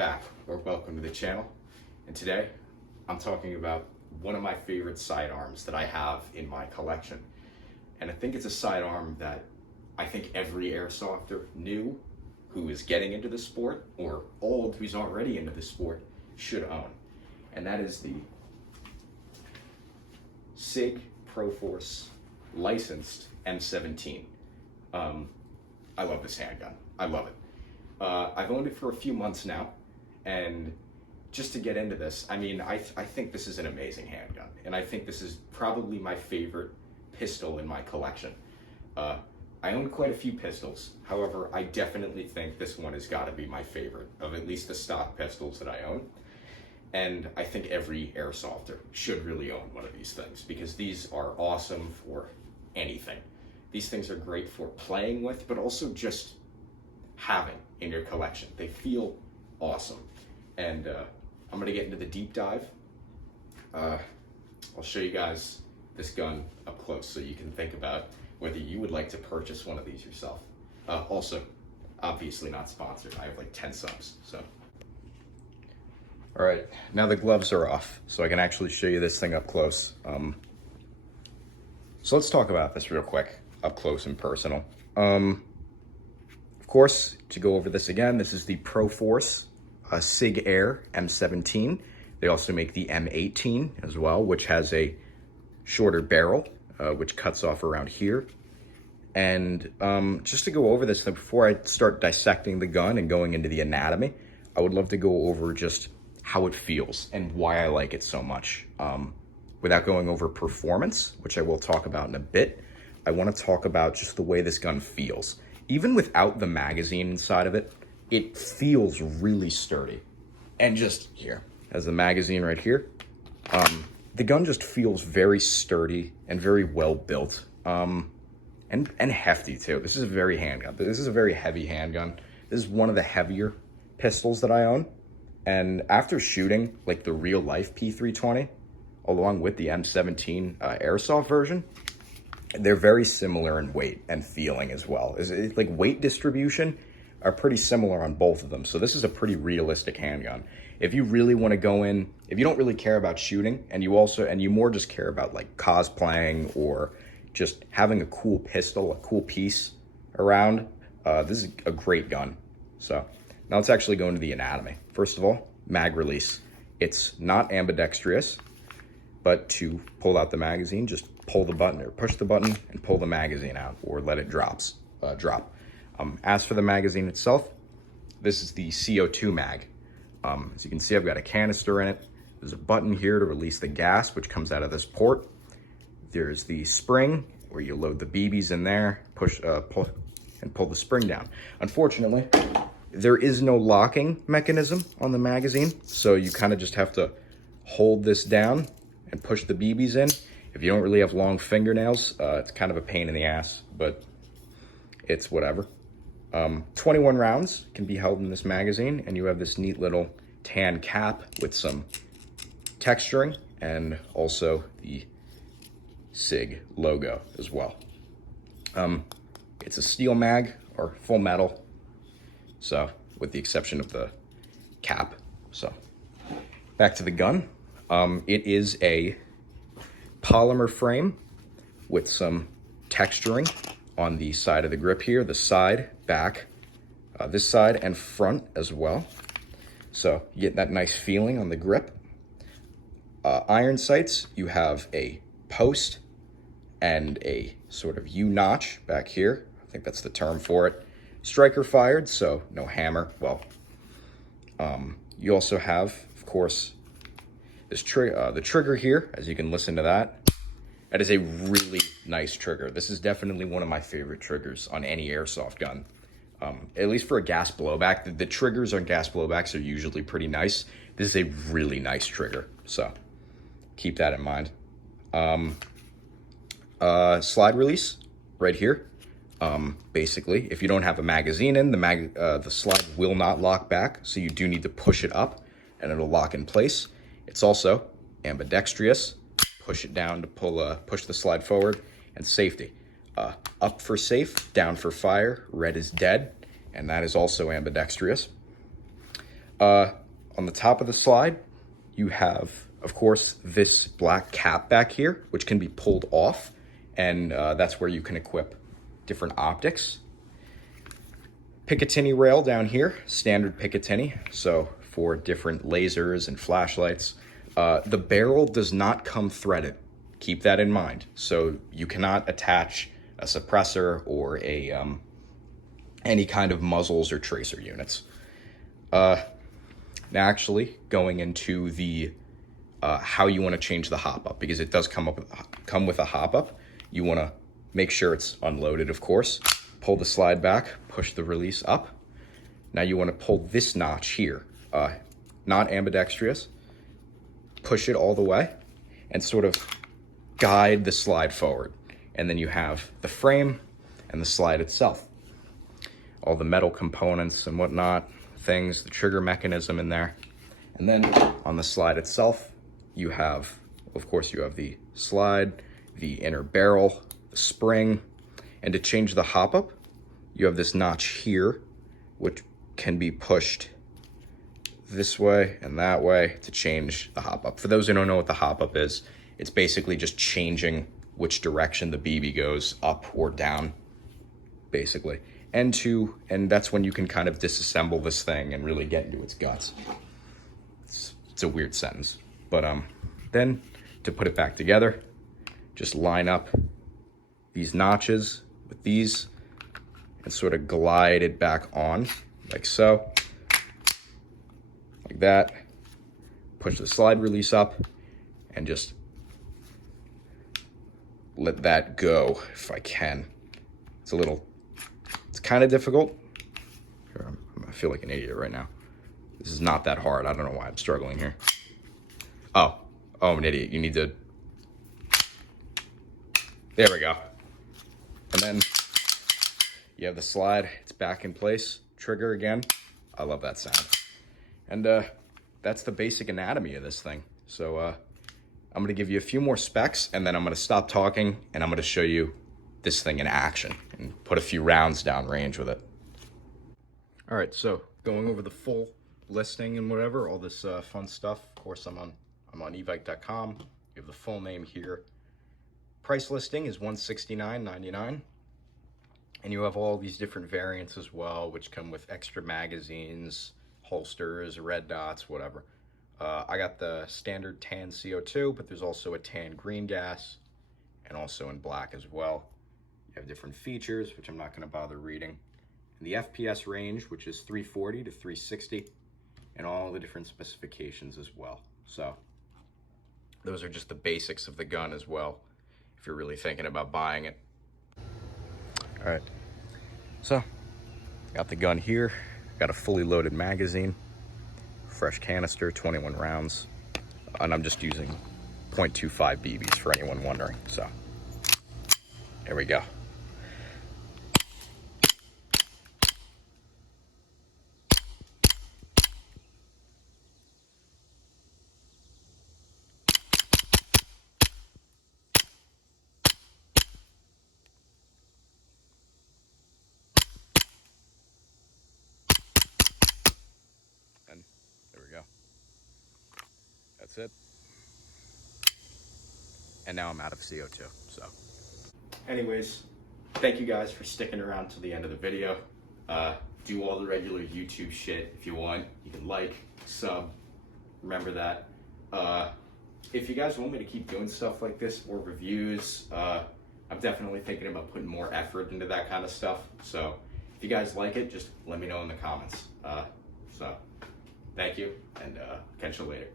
back, or welcome to the channel. And today, I'm talking about one of my favorite sidearms that I have in my collection. And I think it's a sidearm that I think every airsofter new who is getting into the sport, or old who's already into the sport, should own. And that is the Sig Proforce licensed M17. I love this handgun. I love it. I've owned it for a few months now, and just to get into this, I mean, I think this is an amazing handgun, and I think this is probably my favorite pistol in my collection. I own quite a few pistols, however, I definitely think this one has got to be my favorite of at least the stock pistols that I own. And I think every airsofter should really own one of these things, because these are awesome for anything. These things are great for playing with, but also just having in your collection. They feel awesome. And I'm gonna get into the deep dive. I'll show you guys this gun up close so you can think about whether you would like to purchase one of these yourself. Also, obviously not sponsored. I have like 10 subs, so. All right, now the gloves are off, so I can actually show you this thing up close. So let's talk about this real quick, up close and personal. Of course, to go over this again, this is the Proforce Sig Air M17. They also make the M18 as well, which has a shorter barrel, which cuts off around here. And just to go over this, before I start dissecting the gun and going into the anatomy, I would love to go over just how it feels and why I like it so much. Without going over performance, which I will talk about in a bit, I want to talk about just the way this gun feels. Even without the magazine inside of it, it feels really sturdy. And just here, as the magazine right here, the gun just feels very sturdy and very well built, and hefty too. This is a very handgun. This is a very heavy handgun. This is one of the heavier pistols that I own. And after shooting like the real life P320, along with the M17 airsoft version, they're very similar in weight and feeling as well. It's like weight distribution are pretty similar on both of them. So this is a pretty realistic handgun. If you really want to go in, if you don't really care about shooting, and you more just care about like cosplaying or just having a cool pistol, a cool piece around, this is a great gun. So now let's actually go into the anatomy. First of all, mag release. It's not ambidextrous, but to pull out the magazine, just pull the button or push the button and pull the magazine out, or let it drop. As for the magazine itself, this is the CO2 mag. As you can see, I've got a canister in it. There's a button here to release the gas, which comes out of this port. There's the spring where you load the BBs in there, pull the spring down. Unfortunately, there is no locking mechanism on the magazine, so you kind of just have to hold this down and push the BBs in. If you don't really have long fingernails, it's kind of a pain in the ass, but it's whatever. 21 rounds can be held in this magazine, and you have this neat little tan cap with some texturing and also the Sig logo as well. It's a steel mag or full metal, so with the exception of the cap. So back to the gun. It is a polymer frame with some texturing on the side of the grip here, the side, back, this side and front as well. So you get that nice feeling on the grip. Iron sights, you have a post and a sort of U-notch back here. I think that's the term for it. Striker fired, so no hammer. Well, you also have, of course, this the trigger here, as you can listen to that. That is a really nice trigger. This is definitely one of my favorite triggers on any airsoft gun. At least for a gas blowback. The triggers on gas blowbacks are usually pretty nice. This is a really nice trigger, so keep that in mind. Slide release right here. Basically, if you don't have a magazine in, the slide will not lock back, so you do need to push it up and it'll lock in place. It's also ambidextrous. Push it down to push the slide forward, and safety. Up for safe, down for fire, red is dead, and that is also ambidextrous. On the top of the slide, you have, of course, this black cap back here, which can be pulled off, and that's where you can equip different optics. Picatinny rail down here, standard Picatinny, so for different lasers and flashlights. The barrel does not come threaded. Keep that in mind. So you cannot attach a suppressor or any kind of muzzles or tracer units. Now actually going into the how you want to change the hop up, because it does come with a hop up. You want to make sure it's unloaded, of course. Pull the slide back, push the release up. Now you want to pull this notch here, not ambidextrous. Push it all the way and sort of guide the slide forward. And then you have the frame and the slide itself. All the metal components and whatnot, things, the trigger mechanism in there. And then on the slide itself, you have, of course, you have the slide, the inner barrel, the spring. And to change the hop up, you have this notch here, which can be pushed this way and that way to change the hop up. For those who don't know what the hop up is, it's basically just changing which direction the BB goes, up or down, basically. And that's when you can kind of disassemble this thing and really get into its guts. It's a weird sentence, but then to put it back together, just line up these notches with these and sort of glide it back on like so, like that. Push the slide release up and just let that go if I can. It's kind of difficult. I feel like an idiot right now. This is not that hard. I don't know why I'm struggling here. Oh, I'm an idiot. You need to, there we go. And then you have the slide, it's back in place. Trigger again. I love that sound. And that's the basic anatomy of this thing. So I'm gonna give you a few more specs and then I'm gonna stop talking and I'm gonna show you this thing in action and put a few rounds down range with it. All right, so going over the full listing and whatever, all this fun stuff. Of course, I'm on evike.com. You have the full name here. Price listing is $169.99. And you have all these different variants as well, which come with extra magazines, holsters, red dots, whatever. I got the standard tan CO2, but there's also a tan green gas and also in black as well. You have different features, which I'm not going to bother reading. And the FPS range, which is 340 to 360, and all the different specifications as well. So those are just the basics of the gun as well, if you're really thinking about buying it. All right, so got the gun here, got a fully loaded magazine, fresh canister, 21 rounds, and I'm just using .25 BBs for anyone wondering. So here we go. And there we go. That's it. And now I'm out of CO2, so. Anyways, thank you guys for sticking around to the end of the video. Do all the regular YouTube shit if you want. You can like, sub, remember that. If you guys want me to keep doing stuff like this or reviews, I'm definitely thinking about putting more effort into that kind of stuff. So if you guys like it, just let me know in the comments. So thank you, and catch you later.